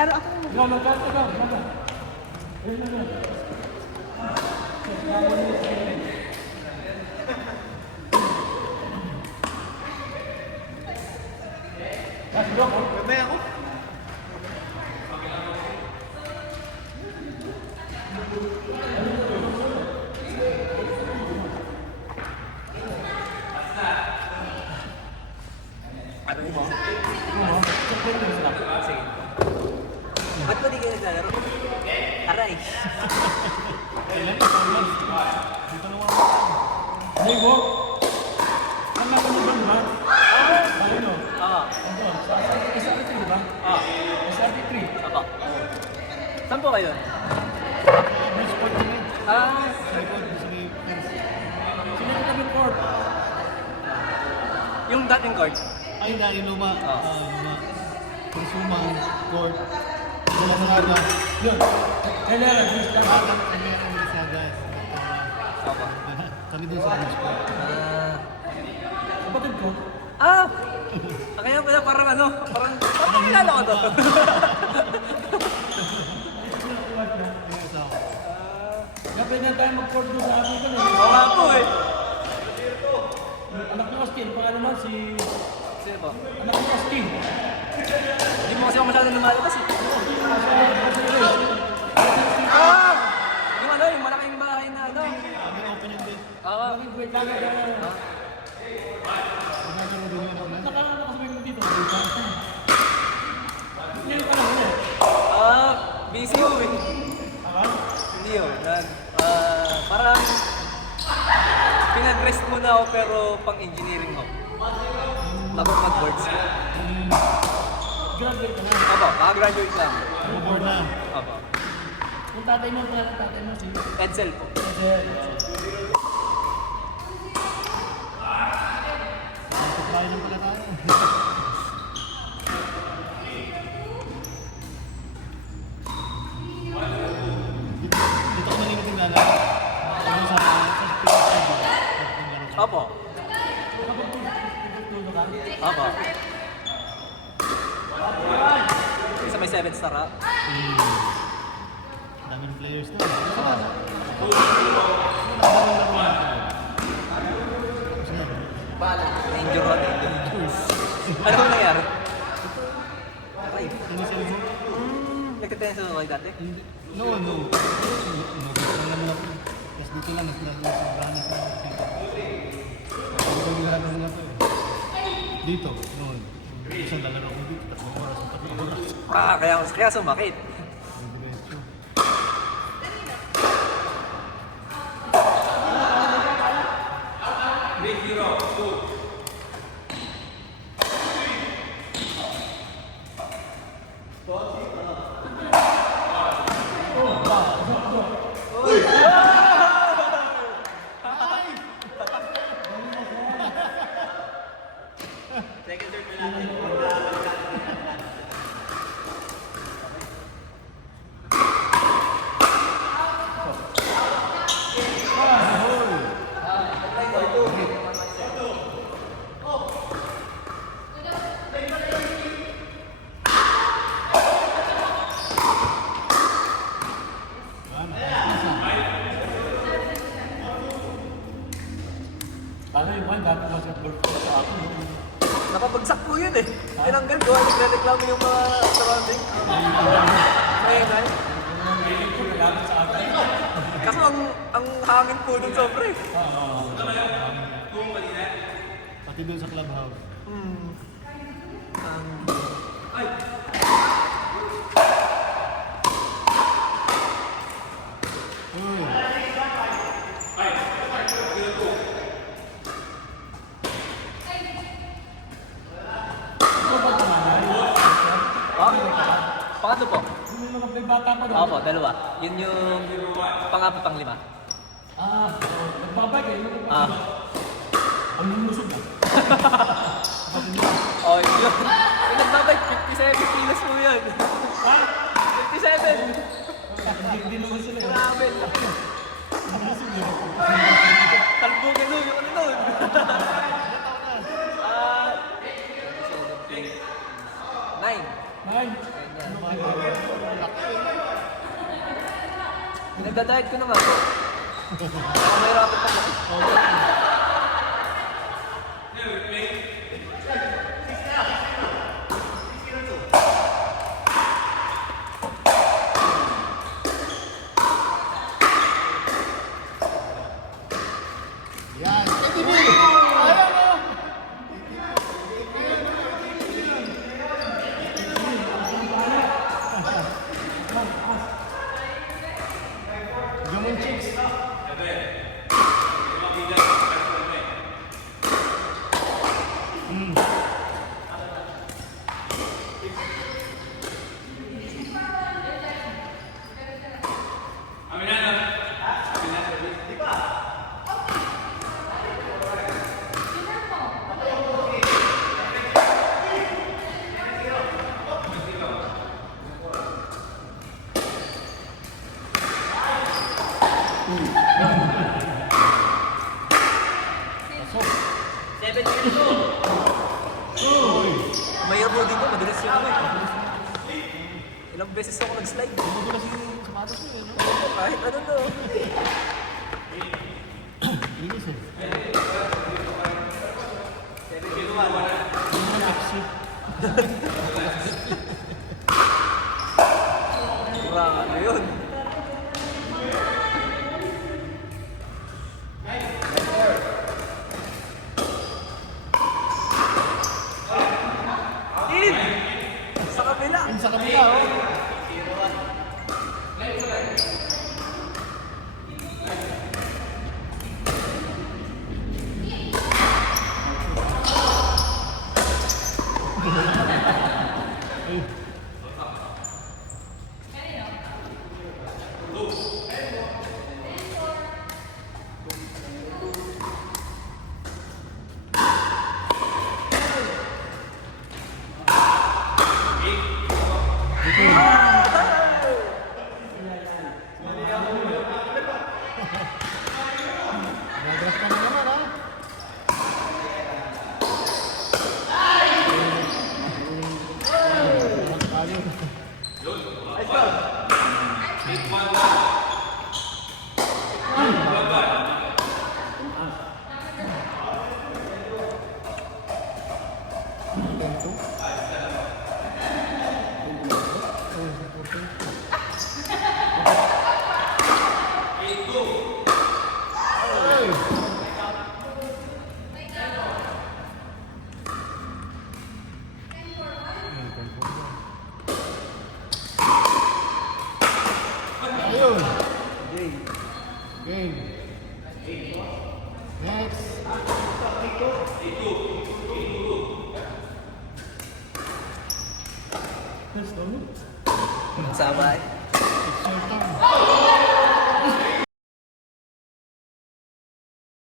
Lalaro ako. Mamaya ako. Ano mo? Sige. Ba't ba di kayo naglalaro? Aray. Kailan ito? Dito na mga Hey, Bob! Saan ako nyo ba, di ba? Ano? Oo. Ano? Sa SRT3, di ba? Oo. SRT3. Apo. Saan po kayo? Bridge Port kami. sa likod, sa may fence. Sino ko kami court? Yung dating court. Ay, yung luma. Ah. Luma. Consumer, court. Dala sa Raga. Yun. Kailangan, bridge lang. Kami ang isa, guys. Apo. Kami dun sa Bridge Port. Kapatid ko. Kaya pala parang ano, parang kilala ko to. Yung isa ako. Kaya pwede na tayo mag-court doon sa akin ko. Oo nga po eh. Anak ni Austin, pangalan mo si... Sino po? Anak ni Austin. Hindi mo kasi ako masyadong lumalabas eh. Yung ano, yung malaking bahay na ano. Kami open yung day. Oo. Wait lang, wait lang. Nagkakaroon din yun. Nakasabay mo dito. Ngayon pa lang yun. Busy yun eh. Hindi yun. Parang pinag-rest muna ako pero pang-engineering ako. Tapos mag-boards ko. Graduate ka na. Opo, makagraduate lang. Board na. Opo. Yung tatay mo, pangalan ng tatay mo si... Edsel po. Supply lang pala tayo. Dito ko nalinig yung lala. Ano sa Opo. Opo. Sa may 7 star ha? daming players na. Na-injure ako, na-injure. Ano bang nangyari? Aray. Ano sa mo? Nagtitennis ako kayo dati? No. Inubos lang naman ako. Tapos dito lang, nasa branas na ako. Dito, noon. Isang lalaro ko dito, 3 oras, 4 oras. Kaya sumakit. Diretso. Second third na natin. Paano yung wine? Dati mo sa birthday sa akin. Napabagsak po yun eh. Tinanggal ko, nagreklamo yung mga surrounding. Maingay. Kaso ang hangin po dun sobra eh. Pati doon sa clubhouse. Pangatlo po? Yung mga may bata pa doon. Opo, dalawa. Yun yung pang-apat, pang-5. Nagbabay kayo. Ang lumusog na. Oh, yun. Yung nagbabay, 57 kilos po yun. Ha? 57! Hindi naman sila. Grabe. Ang lusog yun. Talbo gano'n, yung ano nun. Ah, 9. Nine. Ano ba? Nagda-diet ko na nga. Baka mahirapan pa ako. Yan. KTV! Ayaw mo! Gamon chicks. Mahirap mo dito, madalas yung ano eh. Ilang beses ako nag-slide. Magulas yung sapatos mo eh, no? Kahit ano no. Linis eh. Ano yun? In! Sa kabila! Sa kabila, oh. Nagras ka na naman, ha? Ayun. Game. Next. Sabay. It's your turn.